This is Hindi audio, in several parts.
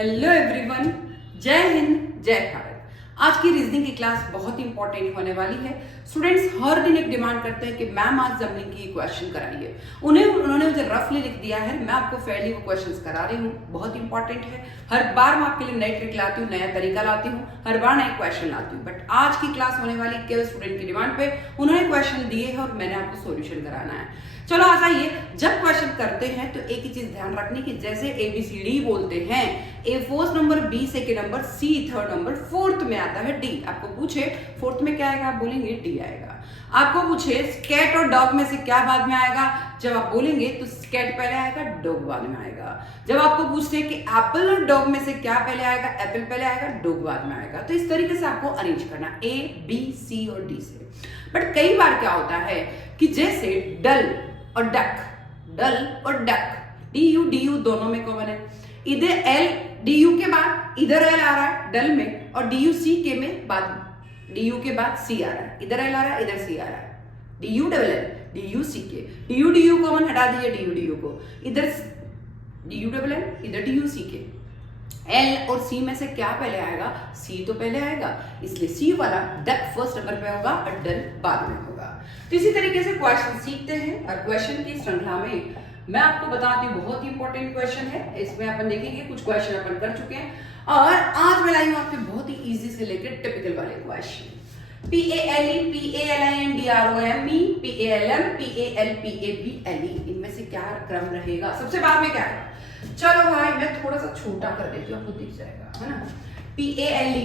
हेलो एवरीवन, जय हिंद जय भारत। आज की रीजनिंग की क्लास बहुत ही इंपॉर्टेंट होने वाली है। स्टूडेंट्स हर दिन एक डिमांड करते हैं कि मैम आज जमलिंग की क्वेश्चन कराइए। उन्होंने मुझे रफली लिख दिया है, मैं आपको फेयरली वो क्वेश्चंस करा रही हूँ। बहुत इंपॉर्टेंट है। हर बार मैं आपके लिए नई ट्रिक लाती हूँ, नया तरीका लाती हूँ, हर बार नए क्वेश्चन लाती हूँ। बट आज की क्लास होने वाली केवल स्टूडेंट की डिमांड पे उन्होंने क्वेश्चन दिए हैं और मैंने आपको सोल्यूशन कराना है। चलो आ जाइए। जब क्वेश्चन करते हैं तो एक ही चीज ध्यान रखनी कि जैसे ABCD बोलते हैं, A first number, B second number, C third number, fourth में आता है डी। आपको पूछे फोर्थ में क्या आएगा, आप बोलेंगे डी आएगा। आपको पूछे कैट और डॉग में से क्या बाद में आएगा, जब आप बोलेंगे तो कैट पहले आएगा, डॉग बाद में आएगा। जब आपको पूछते हैं कि एप्पल और डॉग में से क्या पहले आएगा, एप्पल पहले आएगा, डॉग बाद में आएगा। तो इस तरीके से आपको अरेंज करना A, B, C और D से। बट कई बार क्या होता है कि जैसे डल और डक, डल और डक, DU दोनों में कॉमन है। इधर L DU के बाद इधर L आ रहा है डल में, और DUC के में बाद DU के बाद C आ रहा है। इधर L आ रहा है, इधर C आ रहा है। DU डबल L DUC के, DU कॉमन हटा दिए DU को, इधर DU डबल L, इधर DUC के। L और C में से क्या पहले आएगा, C तो पहले आएगा, इसलिए C वाला डक फर्स्ट नंबर पे होगा और डल बाद में होगा। तो इसी तरीके से क्वेश्चन सीखते हैं, और क्वेश्चन की श्रृंखला में मैं आपको बताती हूँ, बहुत ही इंपॉर्टेंट क्वेश्चन है। इसमें अपन देखेंगे कुछ क्वेश्चन अपन कर चुके हैं, और आज मैं लाई हूँ आपके बहुत ही इजी से लेकर टिपिकल वाले question. PALE, PALIN, DROME, PALM, PAL, PABLE, इनमें से क्या क्रम रहेगा, सबसे बाद में क्या है। चलो भाई मैं थोड़ा सा छोटा कर देती हूँ, आपको दिख जाएगा, है ना। PALE,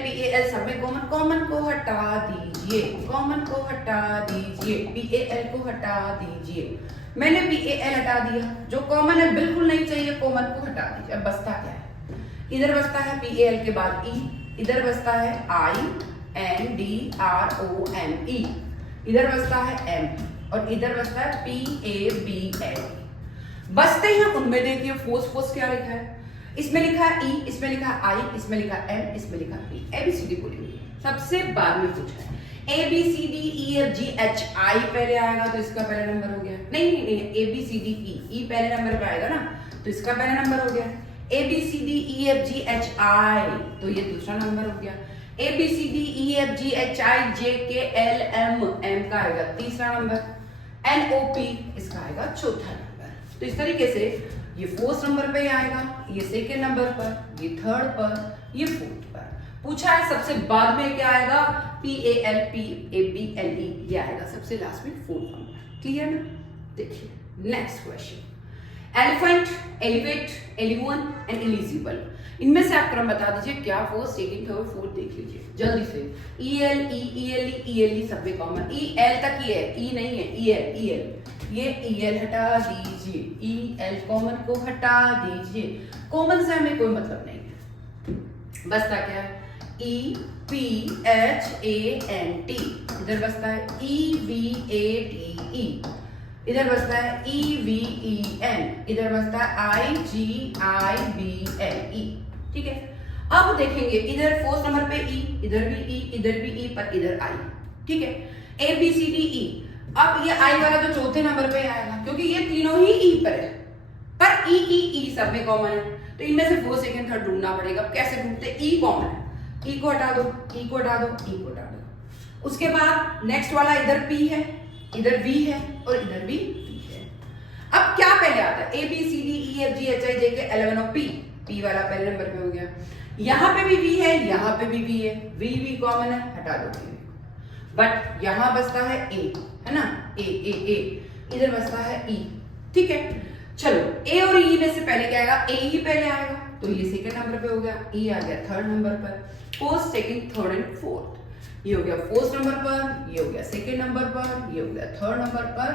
PAL सब में कॉमन को हटा दीजिए, कॉमन को हटा दीजिए, PAL को हटा दीजिए। मैंने PAL हटा दिया, जो कॉमन है बिल्कुल नहीं चाहिए, कॉमन को हटा दीजिए। अब बचता क्या है, इधर बचता है PAL के बाद E, इधर बचता है INDROME, इधर बचता है M, और इधर बचता है PABL। बचते हैं उनमें देखिए फोर्स क्या लिखा है, इसमें लिखा है E, इसमें लिखा है I, इसमें लिखा है M, इसमें लिखा है P। ABCD बोलेंगे, सबसे बाद में पूछा है। ABCDEFGH I पहले आएगा तो इसका पहला नंबर हो गया। नहीं, ABCDE, E पहले नंबर पे आएगा ना, तो इसका पहला नंबर हो गया। ABCDEFGH I, तो ये दूसरा नंबर हो गया। ABCDEFGH I J K L M, M का आएगा तीसरा नंबर। NOP इसका आएगा चौथा नंबर। तो इस तरीके से ये फोर्थ नंबर पे आएगा, ये सेकेंड नंबर पर, ये थर्ड पर, ये फोर्थ पर। पूछा है सबसे बाद में क्या आएगा, PAL, PABLE, ये आएगा सबसे लास्ट में फोर्थ नंबर। क्लियर ना। देखिए next question, elephant, elevate, eleven and eligible, इनमें से आप क्रम बता दीजिए, क्या फर्स्ट सेकंड थर्ड फोर्थ देख लीजिए जल्दी से। ELE सब में कॉमन, EL तक ही है, E नहीं है, EL, ये EL हटा दीजिए, EL कॉमन को हटा दीजिए, कॉमन से हमें कोई मतलब नहीं है। बचता क्या है, EPHANT, इधर बचता है EVATE, इधर बचता है EVEN, इधर बचता है IGIBLE। ठीक है, अब देखेंगे इधर फोर्थ नंबर पे E, इधर भी E, इधर भी E, पर इधर I। ठीक है, ABCDE। अब ये I वाला तो चौथे नंबर पे आएगा, क्योंकि ये तीनों ही E पर है, पर E सब में कॉमन है, तो इनमें से फर्स्ट सेकंड थर्ड ढूंढना पड़ेगा। कैसे ढूंढते, E कॉमन है, E को हटा दो, E को हटा दो, E को हटा दो। उसके बाद नेक्स्ट वाला इधर P है, इधर V है, और इधर भी V है। अब क्या पहले आता है, ABCDEFGHIJK L1 और P वाला पहले नंबर पे हो गया। यहाँ पे भी V है, यहाँ पे भी V है, V कॉमन है, हटा दो V। बट यहाँ बचता है A, है ना, A, इधर बचता है E। ठीक है, चलो A और E में से पहले क्या आएगा, A ही पहले आएगा, तो ये सेकंड नंबर पे हो गया, E आ गया थर्ड नंबर पर, first second third and fourth. ये हो गया फर्स्ट नंबर पर, ये हो गया सेकंड नंबर पर, ये हो गया थर्ड नंबर पर,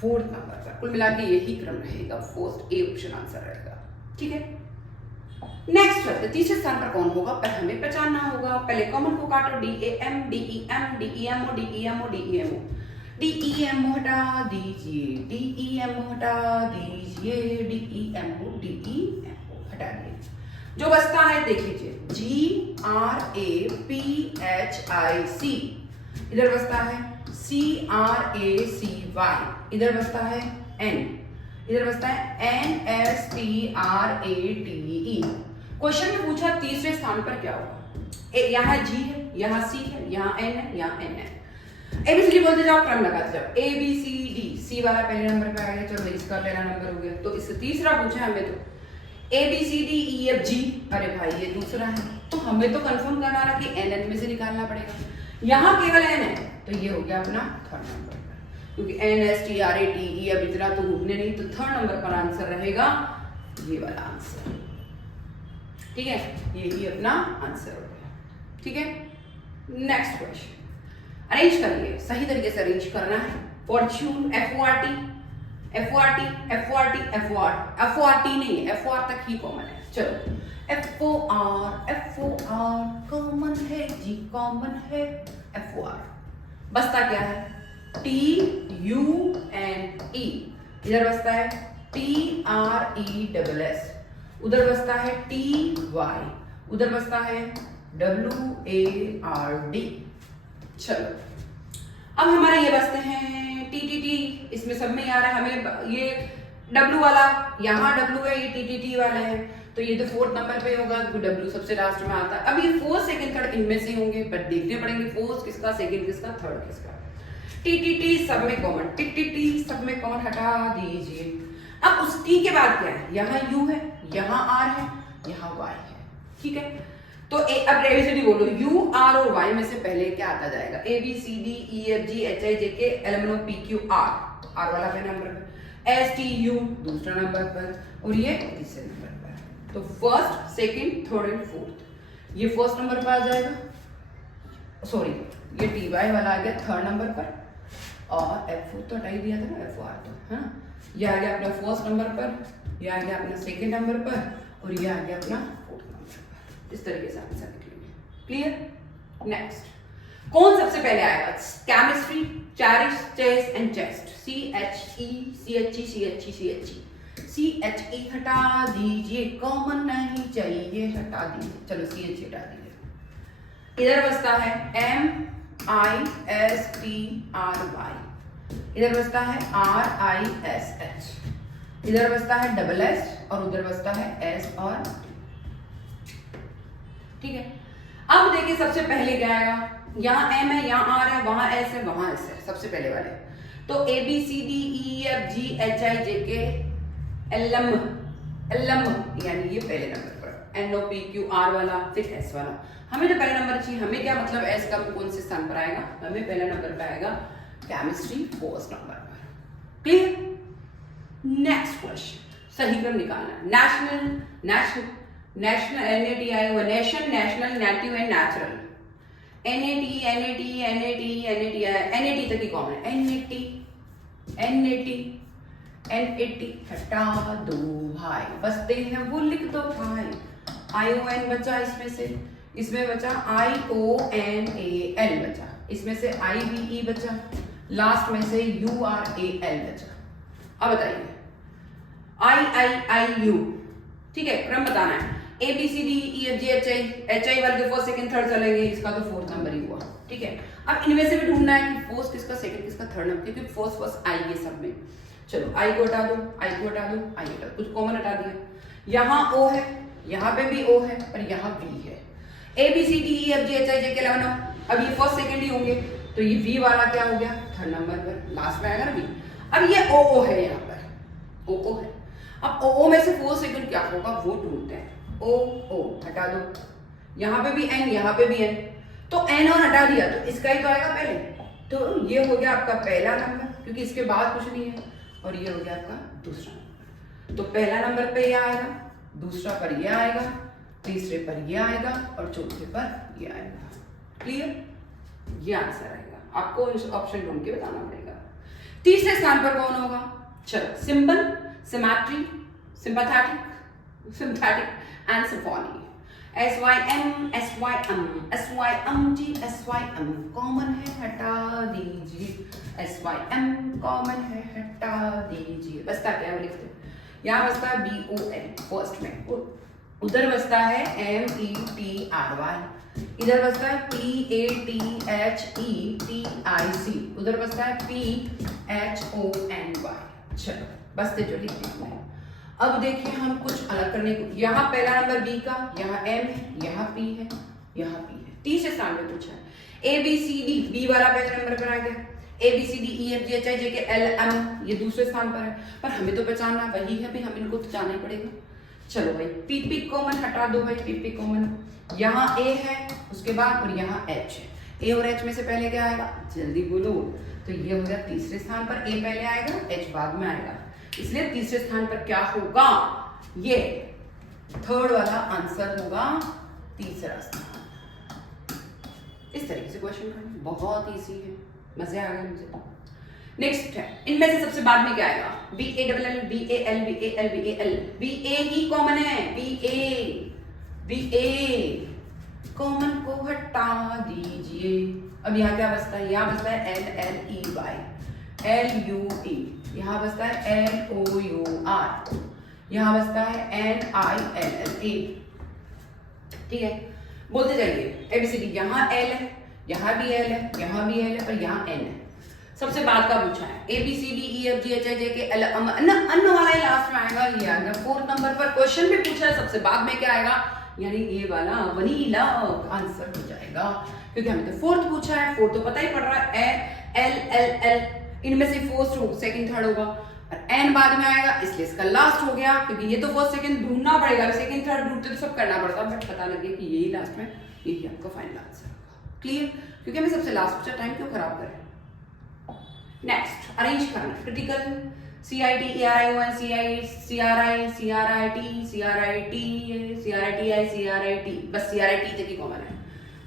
फोर्थ नंबर पर। कुल मिला के यही क्रम रहेगा, फर्स्ट A ऑप्शन आंसर रहेगा। ठीक है, नेक्स्ट है तीसरे स्थान पर कौन होगा, पर हमें पहचानना होगा। पहले कॉमन को काटो, DAM, DEM, DEMO, DEMO, DEMO, DEMO हटा दीजिए, DEMO हटा दीजिए, DEMO हटा दीजिए। जो बचता है देख लीजिए, GRAPHIC, इधर बचता है CRACY, इधर बचता है N, इधर बचता है NSTRATE। क्वेश्चन में पूछा तीसरे स्थान पर क्या होगा, यहाँ G है, यहाँ C है, यहाँ N है, यहाँ N है। ABCD बोलते जाओ, क्रम लगाते जाओ, ABCD, C वाला पहले नंबर पे आ गया, चलो इसका पहला नंबर हो गया। तो इससे तीसरा पूछा हमें तो ABCDEFG, अरे भाई ये दूसरा है, तो हमें तो कंफर्म करना रहा कि NN में से निकालना पड़ेगा। यहाँ केवल N है, तो ये हो गया अपना थर्ड नंबर पर, क्योंकि NSTRATE अब इतना तो घूमने नहीं, तो थर्ड नंबर पर आंसर रहेगा ये वाला आंसर। ठीक है, यही अपना आंसर हो गया। ठीक है, नेक्स्ट क्वेश्चन अरेंज करिए, सही तरीके से अरेंज करना है। फॉर्च्यून FORT नहीं है, FOR तक ही कॉमन है। चलो FOR कॉमन है जी, कॉमन है FOR। बसता क्या है TUNE, इधर बसता है TRESS, उधर बसता है TY, उधर बसता है WARD। चलो अब हमारे ये बसते हैं TTT, इसमें सब में आ रहा है हमें ये W वाला, यहाँ W है, ये TTT वाला है, तो ये तो फोर्थ नंबर पे होगा क्योंकि W सबसे लास्ट में आता है। अब ये फोर्थ सेकंड थर्ड इनमें से होंगे, बट देखने पड़ेंगे फोर्थ किसका, सेकंड किसका, थर्ड किसका। TTT सब में कॉमन, TTT सब में कॉमन हटा दीजिए। अब उस T के बाद क्या है, यहाँ U है, यहाँ R है, यहाँ Y है। ठीक है, तो अब ABCD बोलो, U R और Y में से पहले क्या आता जाएगा, ABCDEFGHIJK LMNOPQ R, R वाला पहले नंबर पर, STU दूसरा नंबर पर, और ये तीसरे नंबर पर। तो first second third and fourth, ये फर्स्ट नंबर पर आ जाएगा, सॉरी ये TY वाला आ गया थर्ड नंबर पर, और F4 तो हटा ही दिया था ना, FOR तो है ना, ये आ गया अपना फर्स्ट नंबर पर, ये आ गया अपना सेकंड नंबर पर, और ये आ गया अपना फोर्थ नंबर पर। इस तरीके से आंसर निकलेंगे। क्लियर, नेक्स्ट कौन सबसे पहले आएगा, chemistry, chess and chest, CHE हटा दीजिए, कॉमन नहीं चाहिए, हटा दीजिए, चलो CHE हटा दीजिए। इधर बसता है MISTRY, इधर बसता है RISH, इधर बसता है SS, और उधर बसता है S और। ठीक है, अब देखिए सबसे पहले क्या आएगा, यहाँ M है, यहाँ R है, वहां S है, वहां S है, सबसे पहले वाले। तो ABCDEFGHIJK LM यानी ये पहले नंबर पर, NOPQR वाला, फिर S वाला। हमें तो पहला नंबर चाहिए, हमें क्या मतलब S का कौन से स्थान पर आएगा, हमें पहला नंबर पर आएगा केमिस्ट्री फर्स्ट नंबर पर। क्लियर, नेक्स्ट क्वेश्चन सही क्रम निकालना है। नेशनल NAT आएगा, nation, national, native and natural. NAT तक ही कॉमन है, NAT हटा दो भाई, बसते हैं वो लिख दो भाई। ION बचा इसमें बचा IONAL बचा, इसमें से IBE बचा, लास्ट में से URAL बचा। अब बताइए IIIU, ठीक है, क्रम बताना है। ABCDEFGHI वाले तो फर्स्ट सेकंड थर्ड चलेंगे, इसका तो फोर्थ नंबर ही हुआ। ठीक है, अब इनमें से भी ढूंढना है कि फर्स्ट किसका, सेकंड किसका, थर्ड नंबर, क्योंकि फर्स्ट आई है सब में। चलो आई को हटा दो, कुछ कॉमन हटा दिया। यहाँ O है, यहाँ पे भी O है, और यहाँ V है। ABCDEFGHIJK 11, अब ये फर्स्ट सेकंड ही होंगे, तो ये V वाला क्या हो गया, थर्ड नंबर पर, लास्ट में आएगा ना V। अब ये OO है, यहाँ पर OO है। अब OO में से फोर्थ सेकंड क्या होगा वो ढूंढते हैं। OO हटा दो, यहाँ पे भी N, यहाँ पे भी N, तो N और हटा दिया तो इसका ही तो आएगा पहले, तो ये हो गया आपका पहला नंबर, क्योंकि इसके बाद कुछ नहीं है, और ये हो गया आपका दूसरा नंबर। तो पहला नंबर पे ये आएगा, दूसरा पर ये आएगा, तीसरे पर ये आएगा, और चौथे पर ये आएगा। क्लियर, ये आंसर आएगा। आपको ऑप्शन ढूंढ के बताना पड़ेगा। तीसरे स्थान पर कौन होगा, चलो symbol, symmetry, sympathetic and symphony. SYM common है, हटा दीजिए, SYM कॉमन है, हटा दीजिए। बसता क्या है लिखते, यहाँ बसता है BON फर्स्ट में, उधर बसता है METRY, इधर बसता है PATHETIC, उधर बसता है PHONY। चलो बसते जो लिख देते हैं। अब देखिए हम कुछ अलग करने को, यहाँ पहला नंबर बी का, यहाँ एम है, यहाँ पी है, यहाँ पी है। तीसरे स्थान पे पूछा है A B C D, B वाला पहले नंबर पर आ गया। A B C D E F G H I J K L M, ये दूसरे स्थान पर है, पर हमें तो पहचानना वही है भी, हम इनको तो जानना ही पड़ेगा। चलो भाई पी पी कॉमन हटा दो भाई, पी पी कॉमन, यहाँ ए है उसके बाद और यहाँ एच है। ए और एच में से पहले क्या आएगा, जल्दी बोलो। तो ये हो गया तीसरे स्थान पर, ए पहले आएगा एच बाद में आएगा, इसलिए तीसरे स्थान पर क्या होगा, ये थर्ड वाला आंसर होगा तीसरा स्थान। इस तरीके से क्वेश्चन करना बहुत इजी है, मजे आ गए मुझे। नेक्स्ट है, इनमें से सबसे बाद में क्या आएगा, B A double L, B A L, B A L, B A L, B A ही कॉमन है, बी ए कॉमन को हटा दीजिए। अब यहाँ क्या बचता है, यहाँ बचता है L L E Y, L U E, यहाँ बचता है एल ओ यू आर, यहाँ बचता है N I L L A. ठीक है, बोलते जाइए एबीसीडी, यहाँ एल है, यहाँ भी एल है, यहाँ भी एल है और यहाँ एन है। सबसे बाद का पूछा है A B C D E F G H I J K L M, अन्न वाला ही लास्ट में आएगा, ये आएगा फोर्थ नंबर पर। क्वेश्चन भी पूछा है सबसे बाद में क्या आएगा, यानी ये वाला वनीला आंसर हो जाएगा, क्योंकि हमें तो फोर्थ पूछा है, फोर्थ तो पता ही पड़ रहा है, एल एल एल, इनमें से फर्स्ट सेकंड थर्ड होगा और एन बाद में आएगा, इसलिए इसका लास्ट हो गया, क्योंकि ये तो फर्स्ट सेकंड ढूंढना पड़ेगा, सेकंड थर्ड ढूंढते तो सब करना पड़ता, बट पता लगे कि यही लास्ट में, यही आपका फाइनल आंसर होगा। क्लियर, क्योंकि हमें सबसे लास्ट पूछा, टाइम क्यों खराब करें। नेक्स्ट अरेंज करना, critical C I T A R I O N C I C R I T C R I T C R I I C R I T, बस सी आर आई टी तक ही कॉमन है,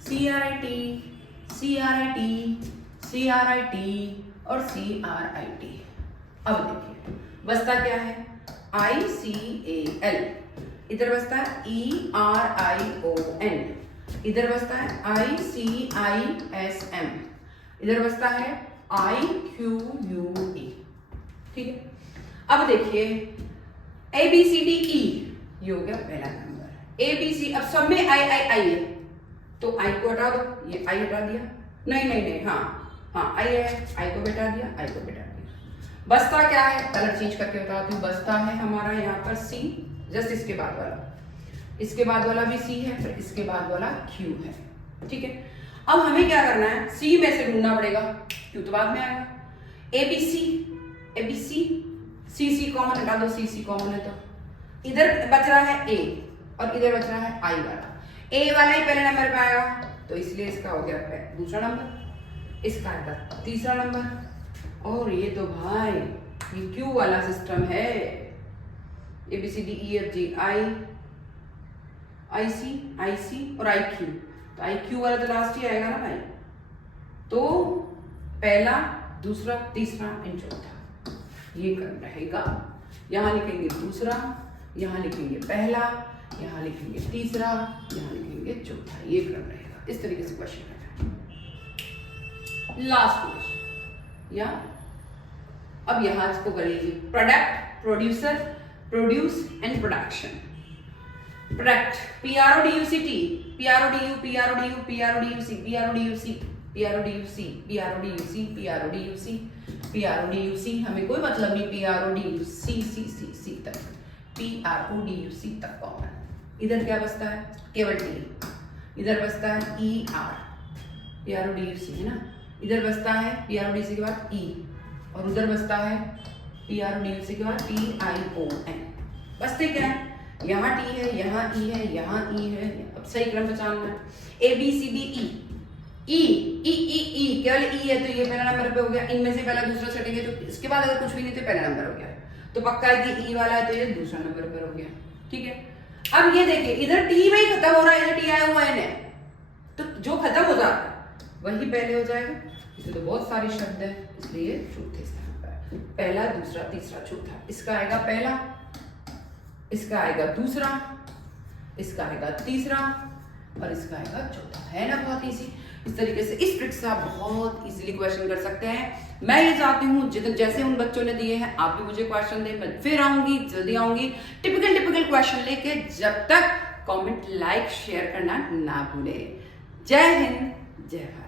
C R I T C R I T C R I T और सी आर आई टी। अब देखिए बचता क्या है, आई सी ए एल, इधर बचता है E are I O N, इधर बचता है आई सी आई एस एम, इधर बचता है आई क्यू यू ई। ठीक है, अब देखिए ए बी सी डी ई, ये हो गया पहला नंबर, ए बी सी, अब सब में आई आई आई है तो आई को हटा दो, ये आई हटा दिया, नहीं नहीं नहीं, हाँ आई है, आई को बैठा दिया, आई को बैठा दिया। बचता क्या है, कलर चेंज करके बताती हूँ, बचता है हमारा यहाँ पर सी, जस्ट इसके बाद वाला, इसके बाद वाला भी सी है, फिर इसके बाद वाला क्यू है। ठीक है, अब हमें क्या करना है, सी में से ढूंढना पड़ेगा, क्यू तो बाद में आएगा, ए बी सी, सी सी कॉमन हटा दो, सी सी कॉमन है तो इधर बच रहा है ए और इधर बच रहा है आई वाला, ए वाला ही पहले नंबर पे आएगा तो इसलिए इसका हो गया दूसरा नंबर, इसका आएगा तीसरा नंबर, और ये तो भाई ये क्यू वाला सिस्टम है, A B C D E F G I C और आई क्यू, तो आई क्यू वाला तो लास्ट ही आएगा ना भाई, तो पहला दूसरा तीसरा एंड चौथा ये क्रम रहेगा। यहाँ लिखेंगे दूसरा, यहाँ लिखेंगे पहला, यहाँ लिखेंगे तीसरा, यहाँ लिखेंगे चौथा, ये क्रम रहेगा। इस तरीके से क्वेश्चन रहेगा। लास्ट क्वेश्चन, या अब यहाँ इसको कर लीजिए, product, producer, produce and production. Product P R O D U C T, P R O D U, P R O D U, P R O D U C, P R O D U C, P R O D U C, P R O D U C, P R O D U C, P R O D U C, हमें कोई मतलब नहीं, P R O D U C C C C तक, P R O D U C तक कॉमन। इधर क्या बचता है, केवल टी, इधर बचता है E R, P R O D U C है ना, इधर बचता है P R O D C के बाद ई, और उधर बचता है P R O D U C के बाद टी आई ओ एन। बचते क्या है, यहाँ टी है, यहाँ ई है, यहाँ ई है, अब सही क्रम पहचानना है, ए बी सी डी ई, ई ई ई ई केवल ई है तो ये पहला नंबर पे हो गया, इनमें से पहला दूसरा सेटिंग है तो इसके बाद अगर कुछ भी नहीं तो पहला नंबर हो गया, तो पक्का है कि ई वाला है तो ये दूसरा नंबर पर हो गया। ठीक है, अब ये देखिए इधर टी में ही खत्म हो रहा है, इधर टी आया हुआ है, तो जो खत्म हो जाता है वही पहले हो जाएगा, इसमें तो बहुत सारे शब्द है इसलिए चौथे स्थान पर, पहला दूसरा तीसरा चौथा, इसका आएगा पहला, इसका आएगा दूसरा, इसका आएगा तीसरा और इसका आएगा चौथा। है ना बहुत इजी। इस तरीके से इस ट्रिक से आप बहुत इजीली क्वेश्चन कर सकते हैं। मैं ये चाहती हूँ जैसे उन बच्चों ने दिए हैं आप भी मुझे क्वेश्चन दें, मैं फिर आऊंगी, जल्दी आऊंगी टिपिकल क्वेश्चन लेके। जब तक कमेंट लाइक शेयर करना ना भूले। जय हिंद जय भारत।